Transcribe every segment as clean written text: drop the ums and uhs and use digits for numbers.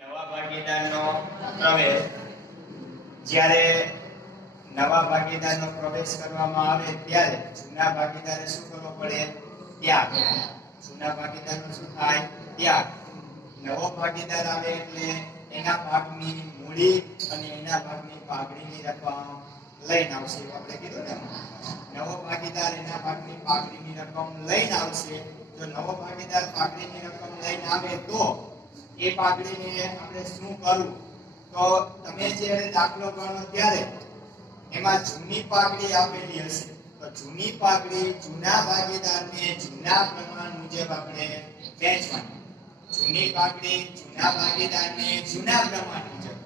નવા ભાગીદારનો પ્રવેશ. જ્યારે નવા ભાગીદારનો પ્રવેશ કરવામાં આવે ત્યારે જૂના ભાગીદારે શું કરવો પડે? ત્યાગ. જૂના ભાગીદારનો શું થાય? ત્યાગ. નવો ભાગીદાર આવે એટલે એના ભાગની મૂડી અને એના ભાગની પાઘડીની રકમ લઈને આવશે. આપણે કીધું ને, નવો ભાગીદાર એના ભાગની પાઘડીની રકમ લઈને આવશે. જો નવો ભાગીદાર પાઘડીની રકમ લઈને આવે તો એ પાઘડીને આપણે શું કરવું? તો તમે જ્યારે દાખલો ગણો ત્યારે એમાં જૂની પાઘડી આપેલી હશે તો જૂની પાઘડી જૂના ભાગીદારને જૂના પ્રમાણ મુજબ આપણે વહેંચવાની. જૂની પાઘડી જૂના ભાગીદારને જૂના પ્રમાણ મુજબ.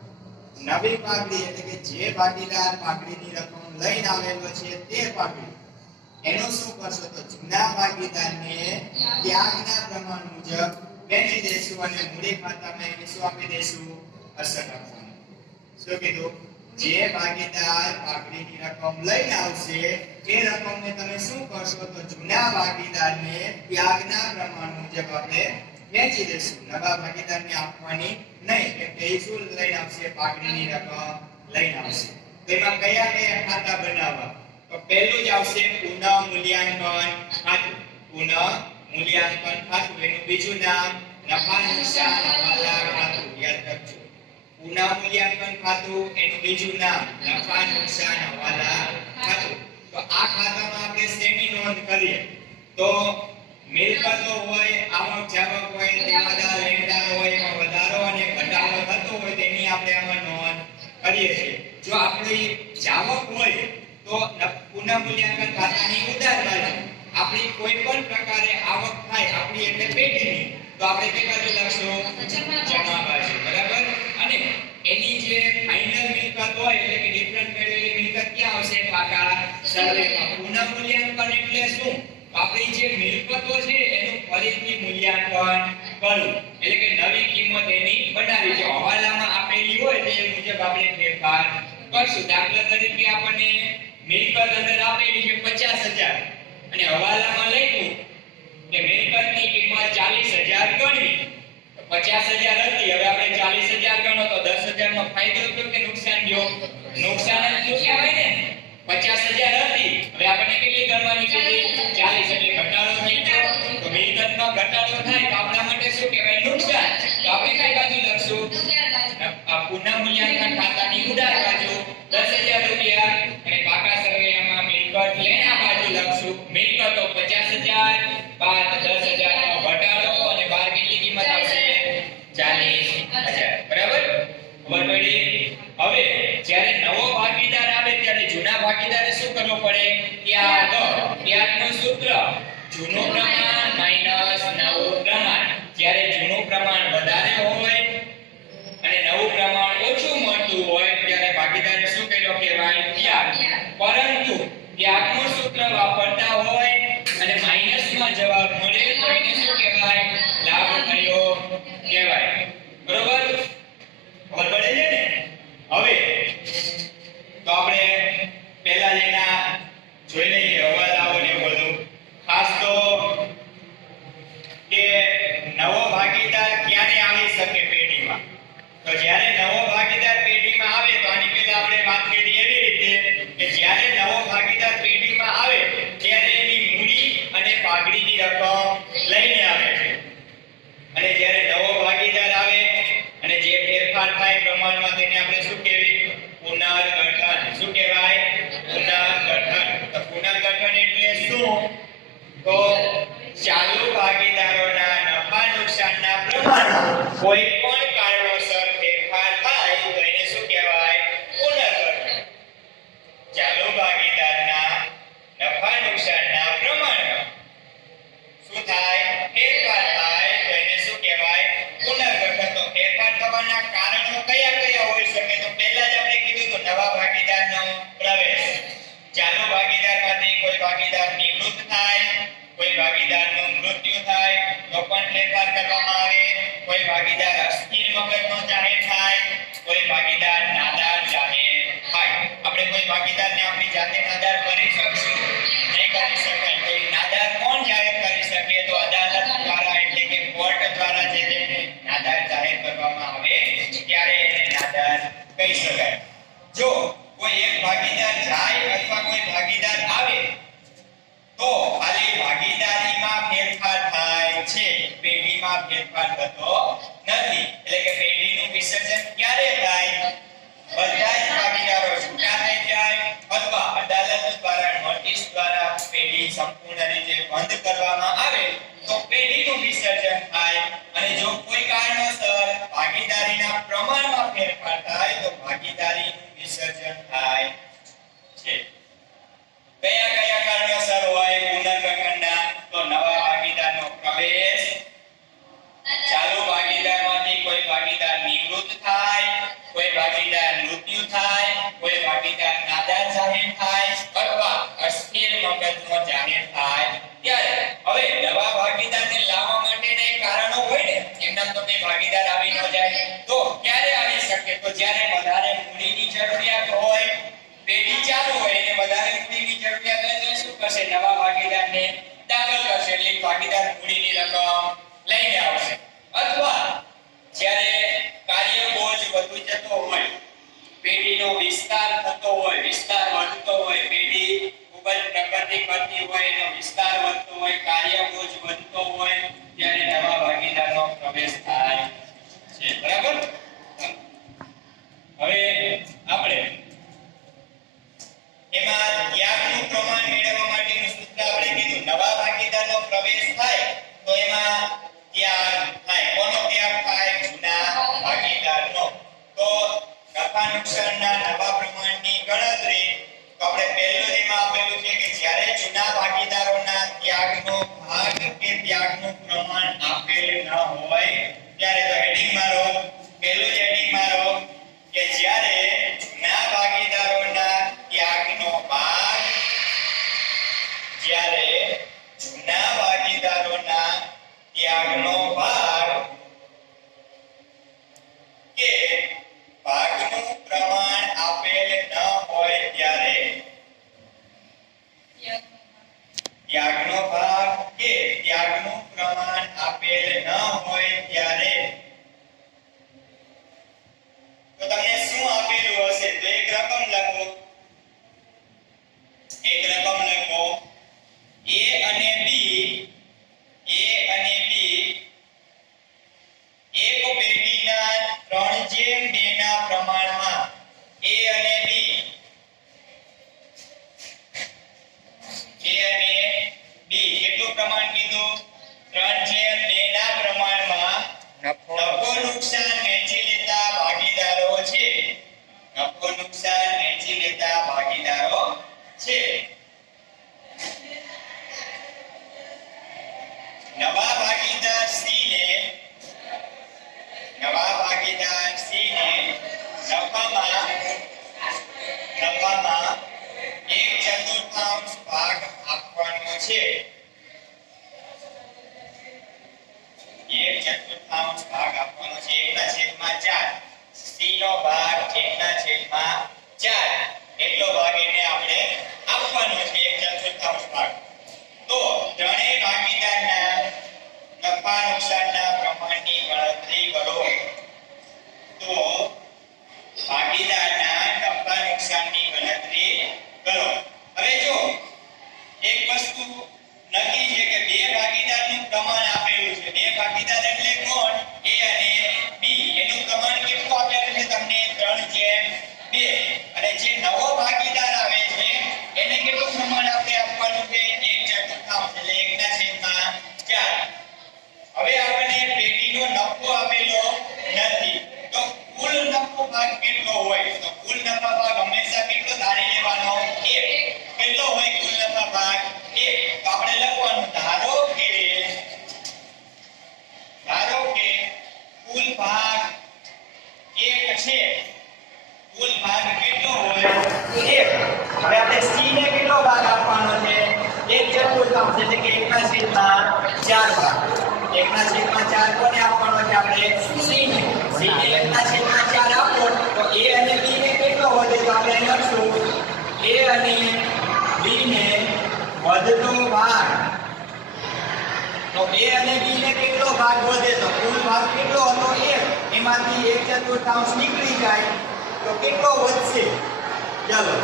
નવી પાઘડી એટલે કે જે ભાગીદાર પાઘડીની રકમ લઈને આવેલો છે તે પાઘડી એનો શું કરશો? તો જૂના ભાગીદારને ત્યાગના પ્રમાણ મુજબ વહેંચી દેશું અને મૂડી ખાતામાં એને શું આપી દેશું? અસર આપવાની. શું કીધું? જે ભાગીદાર પાઘડીની રકમ લઈને આવશે એ રકમને તમે શું કરશો? તો જૂના ભાગીદારને ત્યાગના પ્રમાણ મુજબ આપણે વહેંચી દેશું. નવા ભાગીદારને આપવાની નહીં, કેમ કે એ શું લઈને આવશે? પાઘડીની રકમ લઈને આવશે. તેમાં કયા કયા ખાતા બનાવવા? તો પહેલું જ આવશે પુનઃ મૂલ્યાંકન ખાતું. પુનઃ મૂલ્યાંકન ખાતું. એનું બીજું નામ નફા નુકસાન હવાલા ખાતું. યાદ રાખજો. પુનઃ મૂલ્યાંકન ખાતું, એનું બીજું નામ નફા નુકસાન હવાલા ખાતું. તો આ ખાતામાં આપણે શેની નોંધ કરીએ? તો મિલકતો હોય, આવક જાવક હોય, દેવાદાર લેણદાર હોય, એમાં વધારો અને ઘટાડો થતો હોય તેની આપણે આમાં નોંધ કરીએ છીએ. જો આપણી જાવક હોય તો પુનઃ મૂલ્યાંકન ખાતાની ઉધાર બાજુ આપણી કોઈ પણ પ્રકારે આવક થાય આપણી એટલે પેઢીની, તો આપણે કઈ બાજુ લખશું? જમા બાજુ. બરાબર. અને એની જે ફાઇનલ મિલકત હોય એટલે કે ડિફરન્ટ મેળવેલી મિલકત ક્યાં આવશે? પાકા સરવેમાં. પુનઃ મૂલ્યાંકન એટલે શું? આપણી જે મિલકતો છે એનું ફરીથી મૂલ્યાંકન કરવું, એટલે કે નવી કિંમત એની બનાવી. જે હવાલામાં આપેલી હોય તે મુજબ આપણે ફેરફાર કરશું. દાખલા તરીકે આપણને મિલકત અંદર આપેલી છે 50,000 અને હવાલામાં લખ્યું કે મિલકતની કિંમત 40,000 ગણવી. તો 50,000 હતી, હવે આપણે 40,000 ગણો તો 10,000 નો ફાયદો થયો કે નુકસાન થયો? નુકસાન જ થયું કહેવાય ને. 50,000 હતી, હવે આપણે કેટલી ગણવાની કીધી? 40. એટલે ઘટાડો થઈ ગયો. તો મિલકતમાં ઘટાડો થાય તો આપણા માટે શું કહેવાય? નુકસાન. તો આપણે કઈ બાજુ લખશું? પુનઃ મૂલ્યાંકન ખાતાની ઉધાર બાજુ 10,000 રૂપિયા અને પાકા સરવૈયામાં મિલકત લેણા બાજુ લખશું. મિલકતો 50,000 બાદ 10,000 નો ઘટાડો અને બાર કેટલી કિંમત આવશે? 40,000. બરાબર? ખબર પડી? હવે જ્યારે નવો ભાગીદાર આવે ત્યારે જૂના ભાગીદારે શું કરવું પડે? ત્યાગ. ત્યાગનું સૂત્ર જૂનું પ્રમાણ માઈનસ નવું પ્રમાણ. જ્યારે જૂનું પ્રમાણ વધારે હોય અને નવું પ્રમાણ ઓછું મળતું હોય ત્યારે ભાગીદારે શું કર્યો કહેવાય? ત્યાગ. પરંતુ ત્યાગનું સૂત્ર વાપરતા હોય અને માઈનસમાં જવાબ મળે તો એને શું કહેવાય? લાભ થયો કહેવાય. બરોબર? ખબર પડે છે ને? હવે તો આપણે પહેલા જેના જોઈ લઈએ હવાલાઓ ને બધું. ખાસ તો કે નવો ભાગીદાર ક્યારે આવી શકે પેઢીમાં? તો જ્યારે નવો ભાગીદાર પેઢીમાં આવે તો આની પહેલા આપણે વાત કરી એવી રીતે કે જ્યારે નવો ભાગીદાર પેઢીમાં આવે ત્યારે એની મૂડી અને પાઘડીની રકમ લઈને આવે છે. અને જ્યારે નવો ભાગીદાર આવે અને જે ફેરફાર થાય પ્રમાણમાં તેને આપણે શું કહેવી? પુનર્ગઠન. શું કહેવાય? પુનર્ગઠન. તો પુનર્ગઠન એટલે શું? તો ચાલુ ભાગીદારોના નફા નુકસાનના પ્રમાણમાં કોઈ પણ કારણોસર ફેરફાર થાય તો એને શું કહેવાય? પુનર્ગઠન. ચાલુ ભાગીદારના નફા નુકસાનના પ્રમાણમાં શું થાય? ફેરફાર થાય તો એને શું કહેવાય? પુનર્ગઠન. તો ફેરફાર થવાના કારણો કયા કયા હોઈ શકે? તો પહેલા જ આપણે કીધું તો નવા ભાગીદારનો પ્રવેશ. ચાલુ ભાગીદારમાંથી કોઈ ભાગીદાર નિવૃત્ત થાય, કોઈ ભાગીદારનું મૃત્યુ થાય તો પણ ફેરફાર કરવામાં આવે, કોઈ ભાગીદાર જો કોઈ એક ભાગીદાર જાય અથવા કોઈ ભાગીદાર આવે તો ખાલી ભાગીદારીમાં ફેરફાર થાય છે, પેઢીમાં ફેરફાર થતો નથી. એટલે કે પેઢીનું વિસર્જન ક્યારે થાય? બધા જ ભાગીદારો છૂટા થઈ જાય અથવા અદાલત દ્વારા નોટિસ દ્વારા પેઢી સંપૂર્ણ રીતે બંધ કરવામાં આવે તો પેઢીનું વિસર્જન થાય. અને જો કોઈ કારણોસર ભાગીદારીના પ્રમાણમાં ફેરફાર થાય તો ભાગીદારીનું વિસર્જન થાય છે. કયા કયા કારણોસર હોય પુનર્ગઠનના? તો નવા ભાગીદારનો પ્રવેશ, ચાલુ ભાગીદારમાંથી કોઈ ભાગીદાર નિવૃત્ત થાય, કોઈ ભાગીદાર મૃત્યુ થાય, કોઈ ભાગીદાર નાદાર જાહેર થાય અથવા અસ્થિર મગજનો જાહેર થાય. ત્યારે હવે નવા ભાગીદારને લાવવા માટેના કારણો હોય ને, એમના તો તે ભાગીદાર આવી ન જાય તો ક્યારે આવી શકે? તો જ્યારે વધારે મૂડીની જરૂરિયાત હોય, પેઢી ચાલુ હોય અને વધારે મૂડીની જરૂરિયાત હોય તો શું કરશે? નવા ભાગીદારને દાખલ કરશે. એટલે ભાગીદાર મૂડીની રકમ લઈને આવશે. અથવા જ્યારે કાર્ય બોજ વધુ જતો હોય, પેઢીનો વિસ્તાર થતો હોય, વિસ્તાર વધતો હોય, પેઢી ખૂબ જ પ્રગતિ કરતી હોય, એનો વિસ્તાર વધતો હોય, કાર્ય બોજ વધતો હોય ત્યારે નવા ભાગીદારનો પ્રવેશ થાય છે. બરાબર? હવે આપણે એમાં ત્યાગનું પ્રમાણ મેળવવા માટેનું સૂત્ર આપણે કીધું. નવા ભાગીદારનો પ્રવેશ થાય તો એમાં ત્યાગ થાય. કોનો ત્યાગ થાય? જૂના ભાગીદારનો. તો નફા નુકસાનના નવા પ્રમાણની ગણતરી તો આપણે પહેલું એમાં આપેલું છે કે જ્યારે જૂના ભાગીદારોના ત્યાગનો ભાગ કે ત્યાગનું પ્રમાણ આપેલ ન હોય ત્યારે તો હેડિંગ મારો, પહેલું જ હેડિંગ મારો કે જ્યારે જૂના ભાગીદારોના ત્યાગનો ભાગ, જ્યારે જૂના ભાગીદારોના ત્યાગનો ભાગ કે ભાગનું પ્રમાણ આપેલ ન હોય ત્યારે ત્યાગનો ભાગ કે ત્યાગનું પ્રમાણ આપેલ ન હોય ત્યારે તો તમને શું આપેલું હશે? તો એક રકમ લખો, એક રકમ લખો. A અને B, A અને B એક પેઢીના 3/2 ના પ્રમાણમાં A અને B, A અને B કેટલું પ્રમાણ કીધું? 3/2 ના પ્રમાણમાં નફો નુકસાન વહેંચી લેતા ભાગીદારો છે. નફો નુકસાન વહેંચી લેતા ભાગીદારો છે. નવા ભાગીદાર C ને, નવા ભાગીદાર C ને નફામાં 1/4 ભાગ આપવાનો છે. 1/4 ભાગ આપવાનો છે. 1/4. C નો ભાગ 1/4 એટલો ભાગ એને આપણે આપવાનો છે. 1/4 ભાગ. તો ત્રણેય ભાગીદારના નફા નુકસાનના પ્રમાણની ગણતરી કરો. તો ભાગીદારના નફા નુકસાનની ગણતરી કરો. હવે જો એક વસ્તુ નક્કી છે કે બે ભાગીદારનું પ્રમાણ આપેલું છે. બે ભાગીદાર એટલે કોણ? A અને B. એનું પ્રમાણ કેટલું આપેલું છે તમને? 3/2. અને જે નવો ભાગીદાર આવે છે એને કેટલું પ્રમાણ આપણે આપવાનું છે? 1/4 એટલે 1/4. હવે આપણને પેઢીનો નફો આપેલો નથી તો કુલ નફો ભાગ કેટલો હોય? તો કુલ નફા ભાગ હંમેશા કેટલો ધારી લેવાનો? 1. કેટલો હોય કુલ નફા ભાગ? 1. તો આપણે લખવાનું ધારો કે કુલ ભાગ 1 છે. કુલ ભાગ કેટલો હોય? 1. હવે આપણે C ને કેટલો ભાગ આપવાનો છે? 1/4 એટલે કે 1/4 ભાગ. 1/4 કોને આપવાનો છે? આપણે C ને. C ને 1/4 આપો તો A અને B ને કેટલો વધે? તો આપણે લખશું A અને B ને વધતો ભાગ. તો A અને B ને કેટલો ભાગ વધે? તો કુલ ભાગ કેટલો હતો? 1. એમાંથી 1/4 નીકળી જાય તો કેટલો વધશે? ચાલો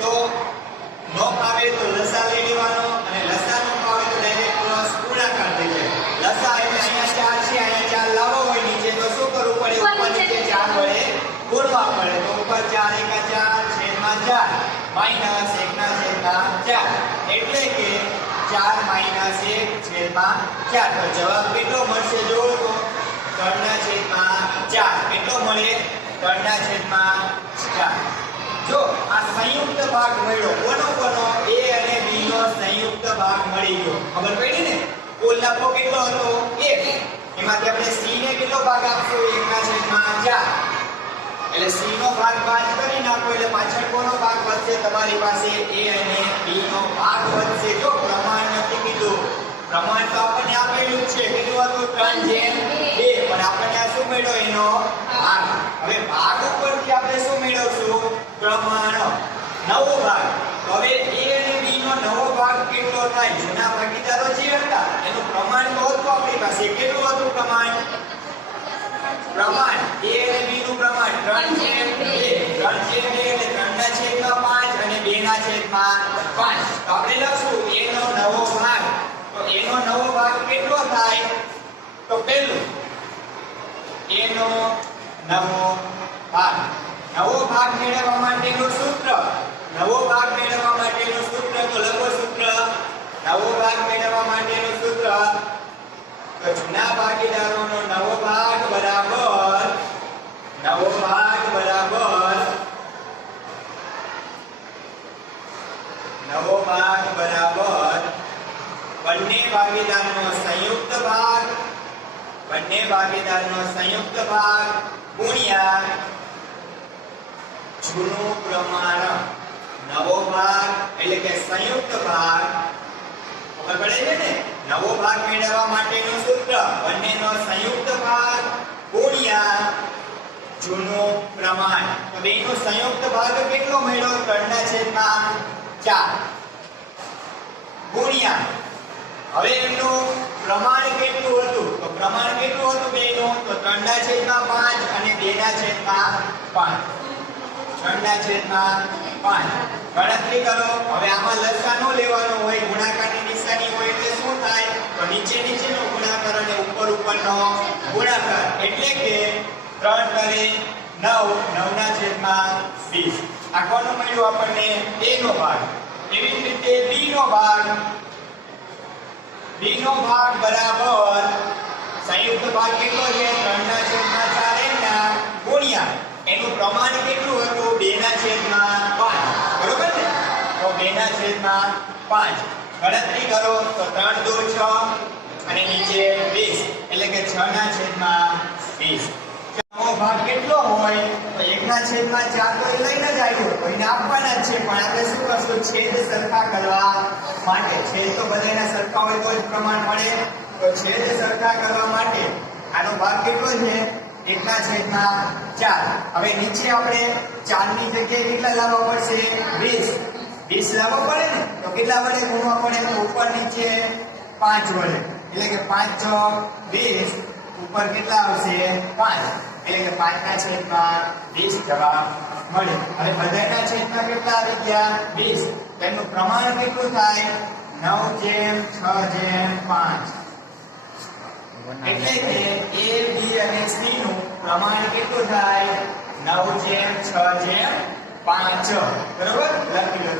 તો નો ફાવે તો લસા લઈ લેવાનો અને લસા નો ફાવે તો ડાયરેક્ટ પ્લસ ગુણાકાર થઈ જાય. લસા એટલે અહીંયા 4 છે, અહીંયા 4 લાવો હોય નીચે તો શું કરવું પડે? ઉપર નીચે 4 વડે ગુણવા પડે. તો ઉપર 4 * 4 છેદમાં 4 માઈનસ 1/4 એટલે કે 4 - 1 છેદમાં 4. તો જવાબ કેટલો મળશે? જો તો 3/4 કેટલો મળે? 3/4. જો આ સંયુક્ત ભાગ મળ્યો કોનો કોનો? A અને B નો સંયુક્ત ભાગ મળી ગયો. ખબર પડી ને? કુલ નફો કેટલો હતો? 1. એમાંથી આપણે C ને કેટલો ભાગ આપશું? 1/4. એટલે C નો ભાગ 5 કરી નાખો એટલે પાછળ કોનો ભાગ વધશે? તમારી પાસે A અને B નો ભાગ વધશે. જો પ્રમાણ નથી કીધું, પ્રમાણ તો આપણને આપેલું છે. કેટલું હતું? 3/2. પણ આપણને આ શું મળ્યો? એનો ભાગ. હવે ભાગ ઉપરથી આપણે શું મેળવશું? પ્રમાણ. નવો ભાગ. હવે A અને B નો નવો ભાગ કેટલો થાય? જૂના ભાગીદારો જે હતા એનું પ્રમાણ તો હતું આપણી પાસે. કેટલું હતું પ્રમાણ? પ્રમાણ A અને B નું પ્રમાણ 3/2. 3/2 એટલે 3/5 અને 2/5. તો આપણે લખશું A નો નવો ભાગ. તો A નો નવો ભાગ કેટલો થાય? તો પહેલું A નો નવો ભાગ. નવો ભાગ મેળવવા માટેનું સૂત્ર. નવો ભાગ મેળવવા માટેનું સૂત્ર તો લખો સૂત્ર. નવો ભાગ મેળવવા માટેનું સૂત્ર તો જૂના ભાગીદારોનો નવો ભાગ બરાબર બંને ભાગીદારનો સંયુક્ત ભાગ ગુણ્યા જૂનું પ્રમાણ. નવો ભાગ એટલે કે સંયુક્ત ભાગ. ખબર પડે છે ને? નવો ભાગ મેળવવા માટેનું સૂત્ર બંનેનો સંયુક્ત ભાગ ગુણ્યા જૂનું પ્રમાણ. તો બેનો સંયુક્ત ભાગ કેટલો મળ્યો? 3/4 ગુણ્યા હવે એનું પ્રમાણ કેટલું હતું? તો પ્રમાણ કેટલું હતું બેનું? તો 3/5 અને 2/5. 3/5 ગણતરી કરો. હવે આમાં લસા નો લેવાનો હોય, ગુણાકારની નિશાની હોય એટલે શું થાય? તો નીચેનો ગુણાકાર અને ઉપરનો ગુણાકાર. એટલે કે 3 કરે 9, 9/20. આ કોનું મળ્યું આપણને? A નો ભાગ. એવી જ રીતે B નો ભાગ. B નો ભાગ બરાબર સંયુક્ત ભાગ કેટલો છે? 3/4 એના ગુણ્યા એનું પ્રમાણ કેટલું હતું? 2/5. બરોબર ને? તો 2/5 ગણતરી કરો તો 3 × 2 = 6 અને નીચે 20 એટલે કે 6/20. નવો ભાગ કેટલો હોય? તો 1/4 તો એ લઈને જ આવ્યો, તો એને આપવાના જ છે. પણ આપણે શું કરશું? છેદ સરખા કરવા માટે. છેદ તો બધાના સરખા હોય તો જ પ્રમાણ મળે. તો છેદ સરખા કરવા માટે આનો ભાગ કેટલો છે? 1/4. હવે નીચે આપણે 4 ની જગ્યાએ કેટલા લાવવા પડશે? 20 લાવવા પડે ને? તો કેટલા વડે ગુણવા પડે? તો ઉપર નીચે 5 વડે. એટલે કે 5 × 20 ઉપર કેટલા આવશે? 5. એટલે કે 5/20 જવાબ મળે. હવે બધાના છેદમાં કેટલા આવી ગયા? 20. તેનું પ્રમાણ કેટલું થાય? 9/6/5. એટલે કે A, B અને C નું પ્રમાણ કેટલું થાય? 9/6/5. બરોબર? લખી લો.